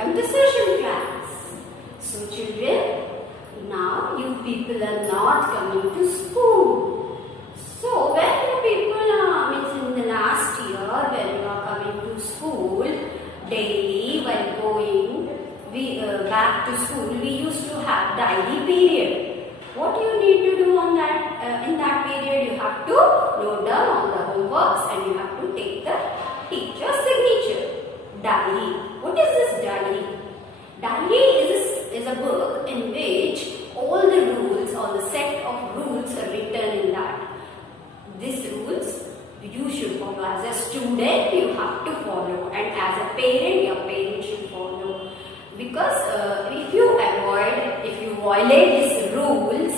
welcome to social class. So children, now you people are not coming to school. So when you people are, in the last year when you are coming to school, daily while going back to school, we used to have diary period. What do you need to do on that in that period? You have to note down all the homeworks and you have to take the teacher's signature. Diary. What is this diary? Diary is a book in which all the rules or the set of rules are written in that. These rules you should follow. As a student, you have to follow, and as a parent, your parent should follow. Because if you violate these rules,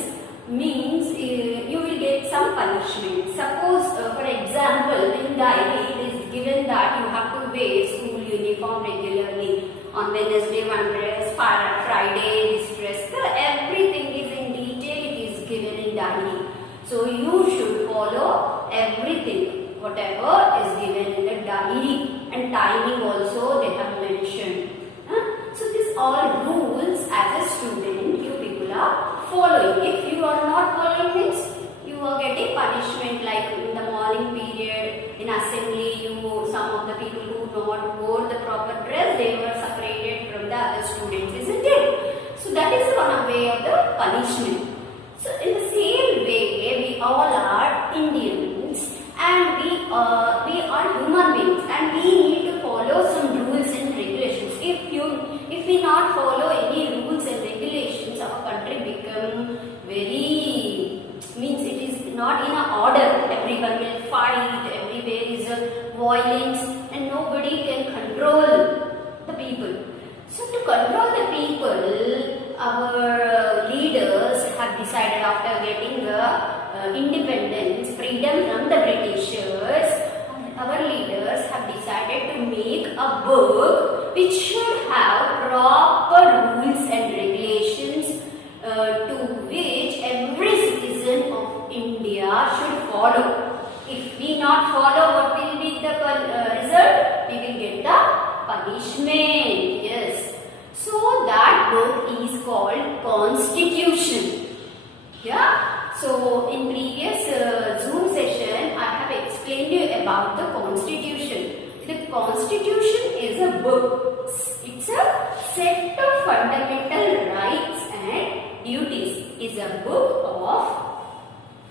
means you will get some punishment. Suppose, for example, in diary it is given that you have to wear school uniform regularly. On Wednesday, one dress, Friday, this dress. Everything is in detail. It is given in diary. So you should follow everything, whatever is given in the diary, and timing also they have mentioned. So these all rules as a student you people are following. If you are not following this, you are getting punishment, like in the morning period in assembly, some of the people who not wore the proper dress, they were separated from the other students, isn't it? So that is one way of the punishment. So in the same way, we all are Indians and we are human beings, and we need to follow some rules and regulations. If we not follow any rules and regulations, our country become it is not in a order. Everyone will fight, everywhere is a violence, and nobody can control the people. So to control the people, our leaders have decided, after getting the independence, freedom from the Britishers, our leaders have decided to make a book which should have proper rules and regulations to which every citizen of India should follow. If we not follow, what will be the result? We will get the punishment. Yes. So that book is called Constitution. Yeah. So in previous Zoom session, I have explained you about the Constitution. The Constitution is a book. It's a set of fundamental rights and duties. It's a book of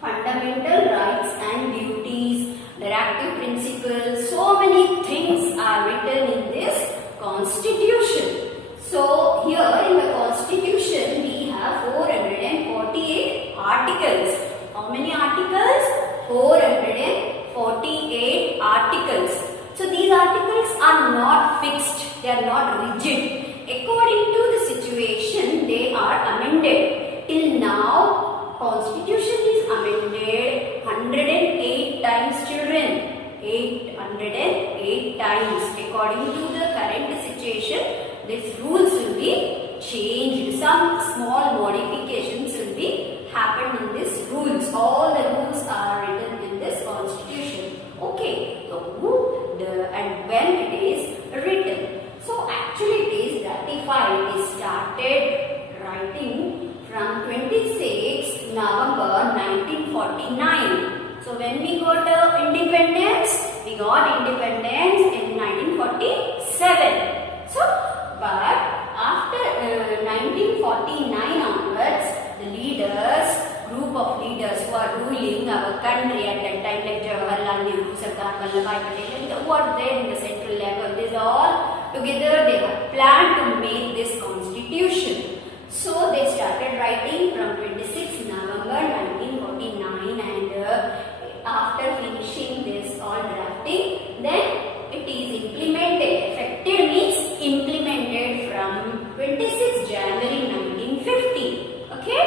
fundamental rights and duties, directive principles. So many things are written in this Constitution. So here in the Constitution we have 448 articles. How many articles? 448 articles. So these articles are not fixed. They are not rigid. According to the situation, they are amended. Till now, Constitution is amended 108 times, children. 808 times. According to the current situation, these rules will be changed. Some small modifications will be happened in these rules. All the rules are written in this Constitution. Okay. So and when it is written. So actually it is ratified. It is started writing from 26 November 1949. So when we got independence, we got independence in 1947. So but after 1949 onwards, the group of leaders who are ruling our country at that time, like Jawaharlal Nehru, Sardar Vallabhbhai Patel, who are there in the central level, these all together they have planned to make this Constitution. So they started writing from 26 November 1949, and after finishing this all drafting, then it is implemented. Effective means implemented from 26 January 1950. Okay?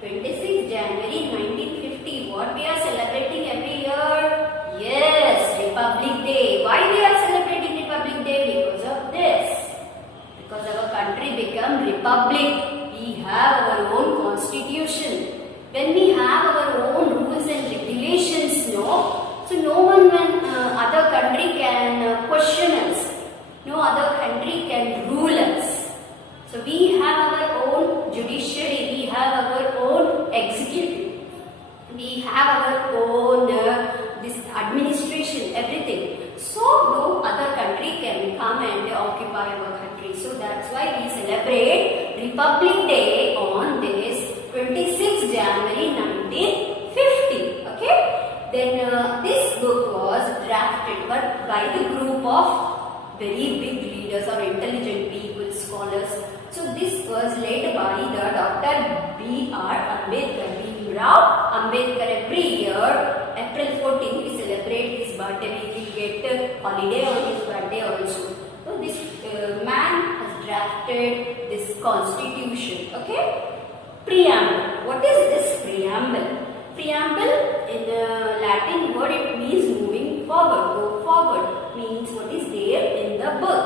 26 January 1950. What we are celebrating every year? Yes, Republic Day. Why we are celebrating Republic Day? Because of this. Because our country become republic. We have our own constitution. When we have our own rules and regulations, so no one other country can question us. No other country can rule by our country. So that's why we celebrate Republic Day on this 26th January 1950. Okay. Then this book was drafted by the group of very big leaders or intelligent people, scholars. So this was led by the Dr. B.R. Ambedkar, Bhimrao Ambedkar. Every year, April 14th, we celebrate his birthday. We will get holiday on his birthday also. So this man has drafted this constitution. Okay. Preamble. What is this preamble? Preamble in Latin word, it means moving forward, go forward, means what is there in the book.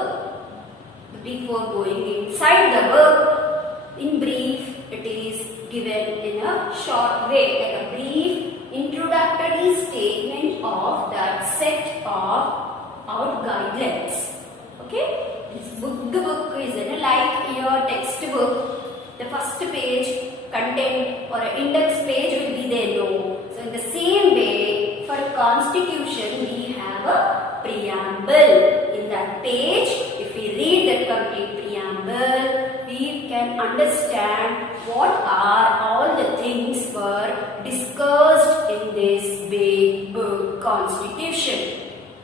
Before going inside the book, in brief, it is given in a short way, like a brief introductory statement of that set of our guidelines. Okay, the book is like your textbook. The first page content or index page will be there. No. So in the same way, for constitution we have a preamble. In that page, if we read that complete preamble, we can understand what are all the things were discussed in this big constitution.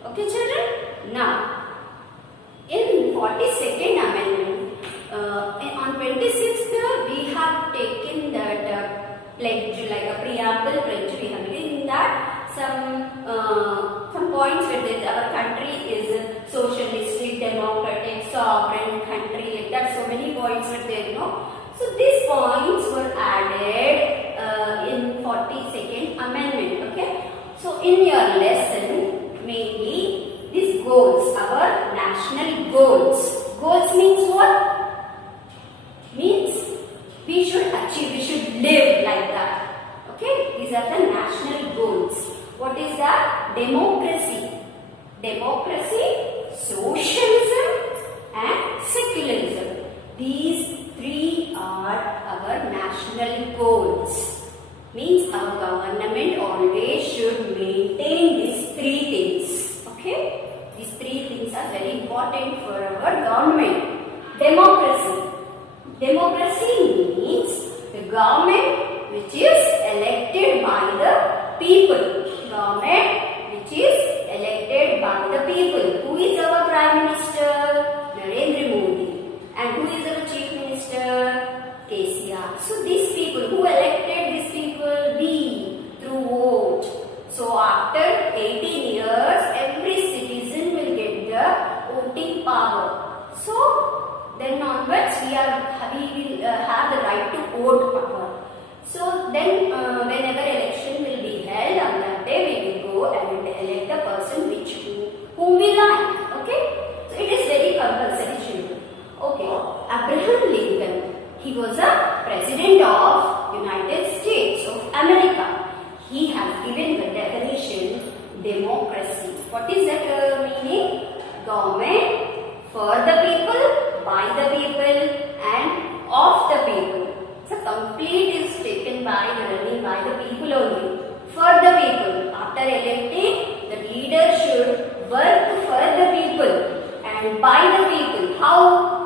Okay, children? Now, in 42nd Amendment, on 26th, we have taken that pledge, like a preamble pledge. We have in that some points where our country is socialistic, democratic, sovereign country, like that. So many points are there, So these points were added in 42nd Amendment. Okay. So in your lesson, mainly these goals, our national goals. Goals means what? Means we should achieve, we should live like that. Okay. These are the national goals. What is that? Democracy. Democracy, socialism and secularism. These three are our national goals. Means our government always should maintain these three things. Okay? These three things are very important for our government. Democracy. Democracy means the government which is elected by the people. Government which is elected by the people. Who is our Prime Minister? Narendra Modi. And who is our Chief Minister? KCR. So these people, who elected these people? We, through vote. So after 18 years, every citizen will get the voting power. So then onwards, we will have the right to vote power. So then whenever election will be held, on that day we will go and elect the person whom we like. Okay? So it is very compulsory, children. Okay. Abraham Lincoln, he was a president of United States of America. He has given the definition democracy. What is that meaning? Government for the people, by the people and of the people. So complete is taken by the people only. For the people. After electing, the leader should work for the people and by the people. How?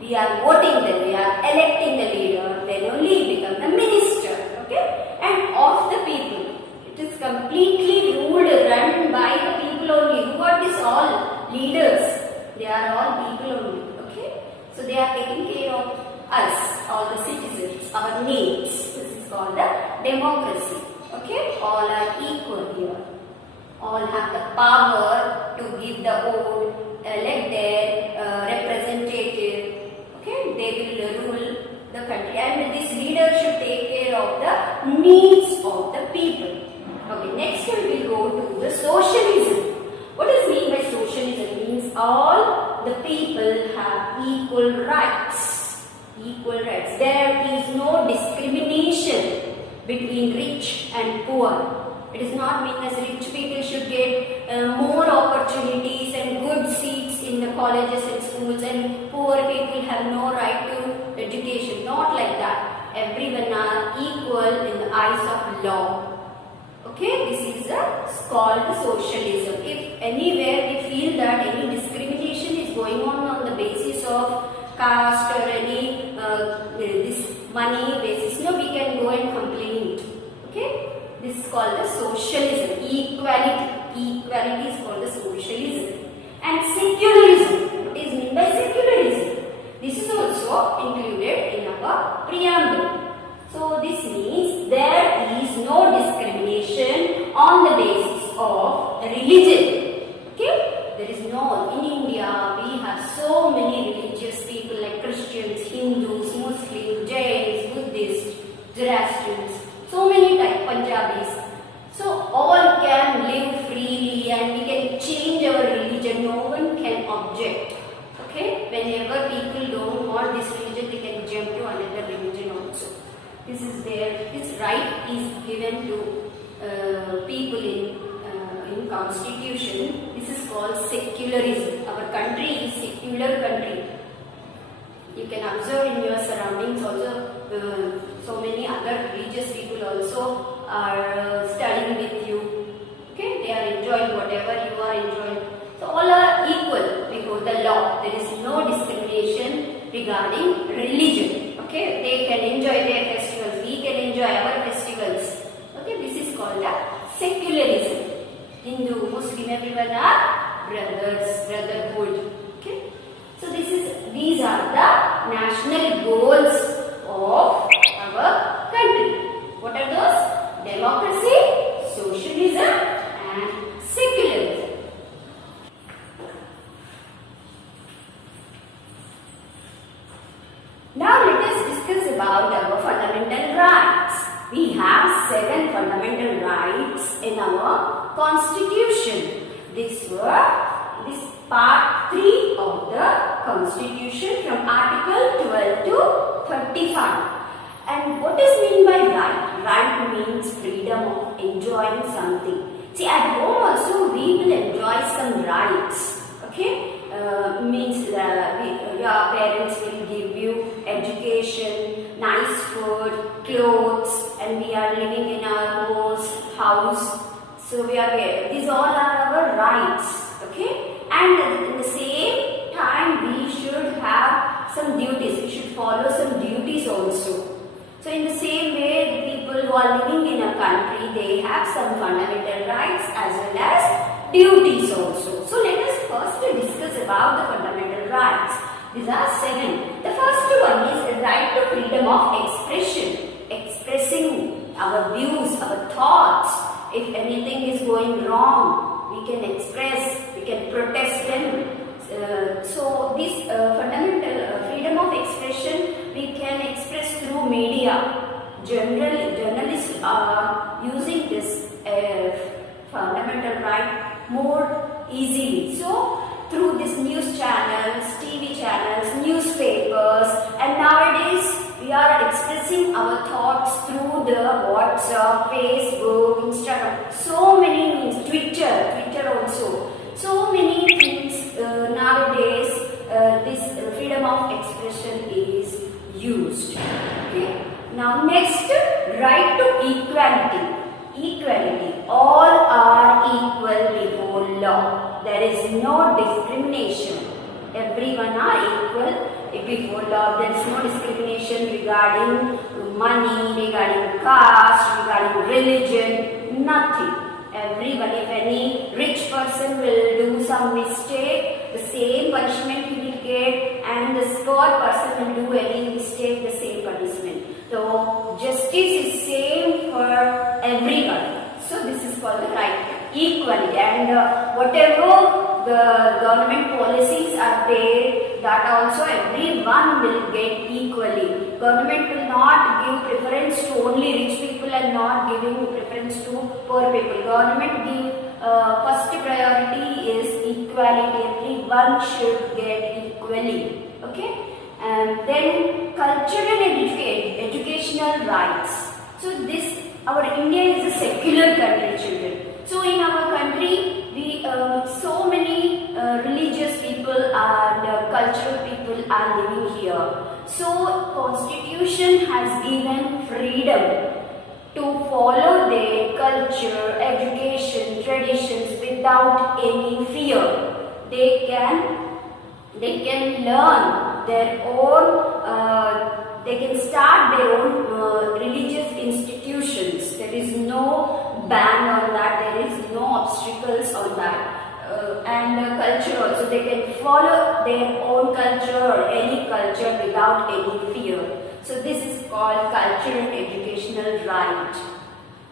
We are voting them, we are electing the leader, then only he becomes the minister. Okay? And of the people. It is completely ruled, run by the people only. Who are these all? Leaders. They are all people only. Okay? So they are taking care of us, all the citizens, our needs. This is called the democracy. Okay? All are equal here. All have the power to give the vote, elect their representative. Okay? They will rule the country. And this leader should take care of the needs of the people. Okay, next we will go to the socialism. What does mean by socialism? Means all the people have equal rights. Equal rights. There is no discrimination between rich and poor. It does not mean as rich people should get more opportunities and good seats in the colleges and schools, and poor people have no right to education. Not like that. Everyone are equal in the eyes of law. Okay, this is called the socialism. If anywhere we feel that any discrimination is going on the basis caste or any this money basis, no, we can go and complain. Okay, this is called the socialism. Equality is called the socialism. And secularism. What is meant by secularism? This is also included in our preamble. So this means there is no discrimination on the basis of religion. Okay? There is no. In India, we have so many religious people like Christians, Hindus, Muslims, Jains, Buddhists, Zoroastrians, so many types, Punjabis. So all can live freely and we can change our religion. No one can object. Okay? Whenever people don't want this religion, they can jump to another religion also. This is there. This right is given to people in constitution. This is called secularism. Our country is secular country. You can observe in your surroundings also. So many other religious people also are studying with you. Okay, they are enjoying whatever you are enjoying. So all are equal before the law. There is no discrimination regarding religion. Okay, they can enjoy their festivals. We can enjoy our festivals. Okay, this is called a secularism. Hindu, Muslim, everyone are brothers, brotherhood. Okay, so these are the national goals of our country. What are those? Democracy, socialism and secularism. Now let us discuss about our fundamental rights. We have 7 fundamental rights in our constitution. This part 3 of the constitution from article 12 to 35. And what is mean by right? Right means freedom of enjoying something. See, at home also we will enjoy some rights. Okay? Means your parents will give you education, nice food, clothes, and we are living in our house. So these all are our rights. Okay? And at the same time we should have some duties. We should follow some duties also. So in the same way, the people who are living in a country, they have some fundamental rights as well as duties also. So let us first discuss about the fundamental rights. These are 7. The first one is the right to freedom of expression. Expressing our views, our thoughts. If anything is going wrong, we can express, we can protest them. So this fundamental freedom of expression we can express through media. Generally, journalists are using this fundamental right more easily. So through these news channels, TV channels, newspapers, and nowadays we are expressing our thoughts through the WhatsApp, Facebook, Instagram. So many means Twitter also. So many things nowadays this freedom of expression is used. Okay. Now next, right to equality. Equality. All are equal before law. There is no discrimination. Everyone are equal before law. There is no discrimination regarding money, regarding caste, regarding religion, nothing. Everyone, if any rich person will do some mistake, the same punishment he will get, and the poor person will do any mistake, the same punishment. So justice is same for everyone. So this is called the right equality, and whatever the government policies are there, that also everyone will get equally. Government will not give preference to only rich people and not giving preference to poor people. Government give first priority is equality. Everyone should get equally. Okay, and then cultural and educational rights. So this, our India is a secular country, children. So in our country, we so many religious people and cultural people are living here. So constitution has given freedom to follow their culture, education, traditions without any fear. They can They can learn their own, they can start their own religious institutions. There is no ban on that, there is no obstacles on that. And culture also, they can follow their own culture or any culture without any fear. So this is called cultural and educational right.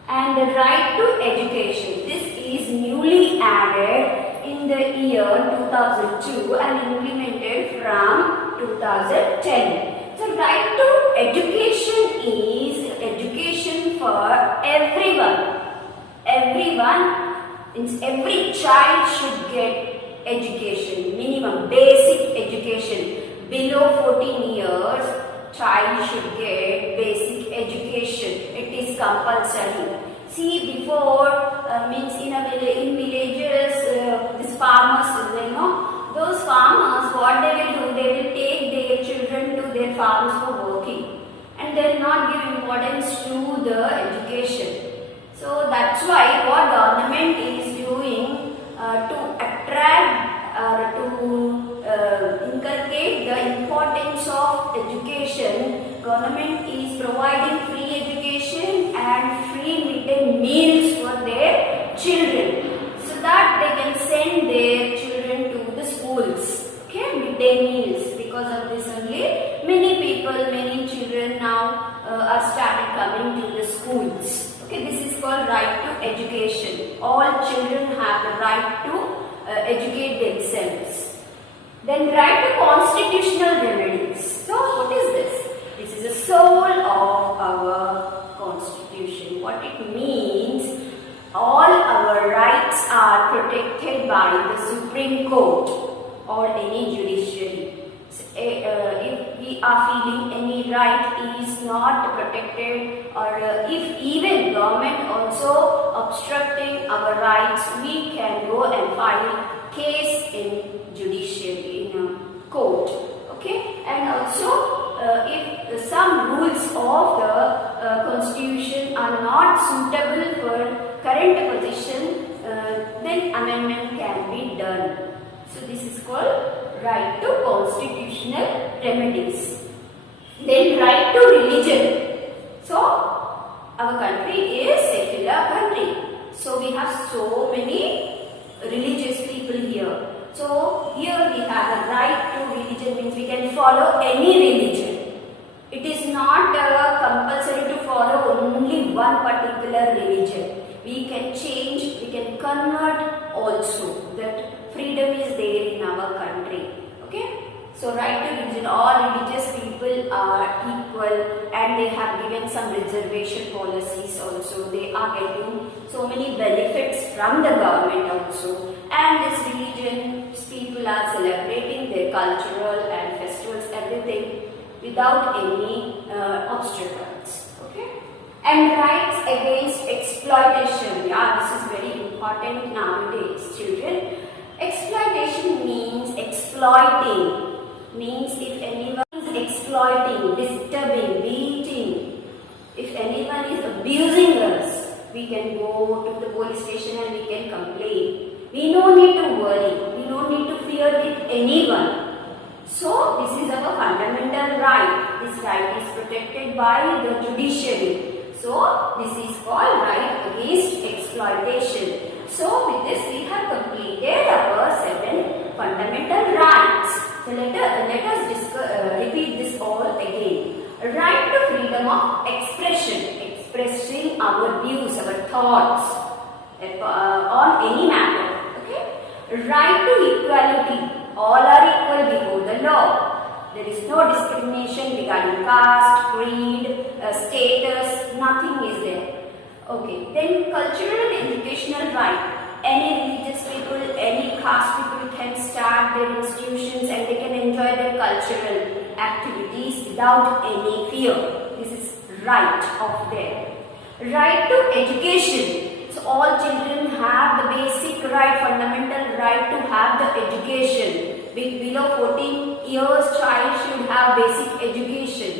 And the right to education, this is newly added in the year 2002 and implemented from 2010. So right to education is education for everyone. Every child should get education, minimum basic education. Below 14 years, child should get basic education. It is compulsory. See, before means in villages, these farmers, those farmers, what they will do, they will take their children to their farms for working, and they will not give importance to the education. So that's why what government is doing to attract or to inculcate the importance of education, government is providing free education and free midday meals for their children, so that they can send their children to the schools. Okay, midday meals. Because of this only, many children now are started coming to the schools. Okay, this is called right to education. All children have the right to educate themselves. Then right to constitutional remedies. So what is this? This is the soul of our constitution. What it means, all our rights are protected by the Supreme Court or any judiciary. If we are feeling any right is not protected, or if even government also obstructing our rights, we can go and file case in judiciary, in a court. Okay, and also if some rules of the constitution are not suitable for current position, then amendment can be done. So this is called right to constitutional remedies. Then right to religion. So our country is secular country. So we have so many religious people here. So here we have a right to religion, means we can follow any religion. It is not compulsory to follow only one particular religion. We can change, we can convert also. That freedom is there in our country. Okay? So right to religion, all religious people are equal, and they have given some reservation policies also. They are getting so many benefits from the government also. And this religion, people are celebrating their cultural and festivals, everything without any obstacles. Okay? And rights against exploitation. Yeah, this is very important nowadays, children. Exploitation means exploiting. Means if anyone is exploiting, disturbing, beating, if anyone is abusing us, we can go to the police station and we can complain. We don't need to worry. We don't need to fear with anyone. So this is our fundamental right. This right is protected by the judiciary. So this is called right against exploitation. So with this we have completed our 7 fundamental rights. So let us repeat this all again. Right to freedom of expression, expressing our views, our thoughts on any matter. Okay. Right to equality, all are equal before the law. There is no discrimination regarding caste, creed, status, nothing is there. Okay, then cultural and educational right. Any religious people, any caste people can start their institutions and they can enjoy their cultural activities without any fear. This is right of them. Right to education. So all children have the basic right, fundamental right to have the education. Below 14 years child should have basic education.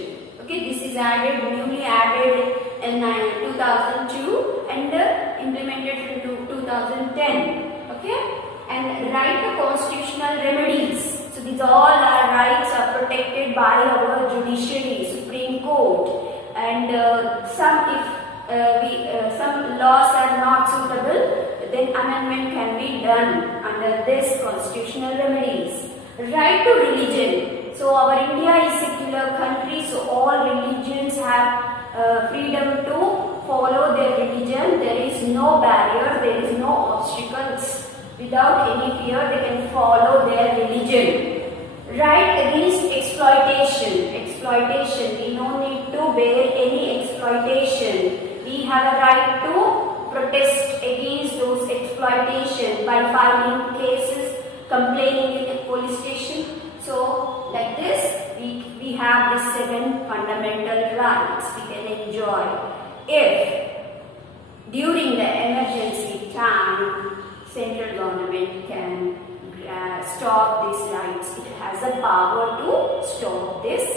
Okay, this is newly added in 2002 and implemented in 2010. Okay, and right to constitutional remedies. So these all some laws are not suitable, then amendment can be done under this constitutional remedies. Right to religion. So our India is secular country, so all religions have freedom to follow their religion. There is no barrier, there is no obstacles. Without any fear, they can follow their religion. Right against exploitation. Exploitation. We don't need to bear any exploitation. We have a right to protest against those exploitation by filing cases, complaining in a police station. So, like this, we have the 7 fundamental rights we can enjoy. If during the emergency time, central government can stop these rights. It has the power to stop these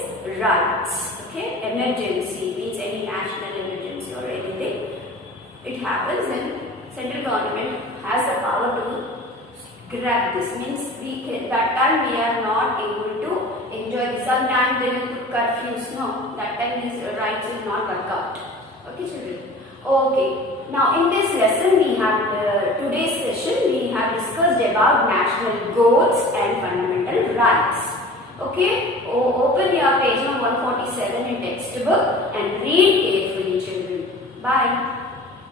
rights. Okay, emergency means any national emergency or anything. It happens and central government has the power to grab this. Means that time we are not able to enjoy this. Sometimes they will put curfews. No, that time these rights will not work out. Okay, children. Okay. Now in this lesson we have today's session we have discussed about national goals and fundamental rights. Okay, open your page number 147 in textbook and read carefully, children. Bye.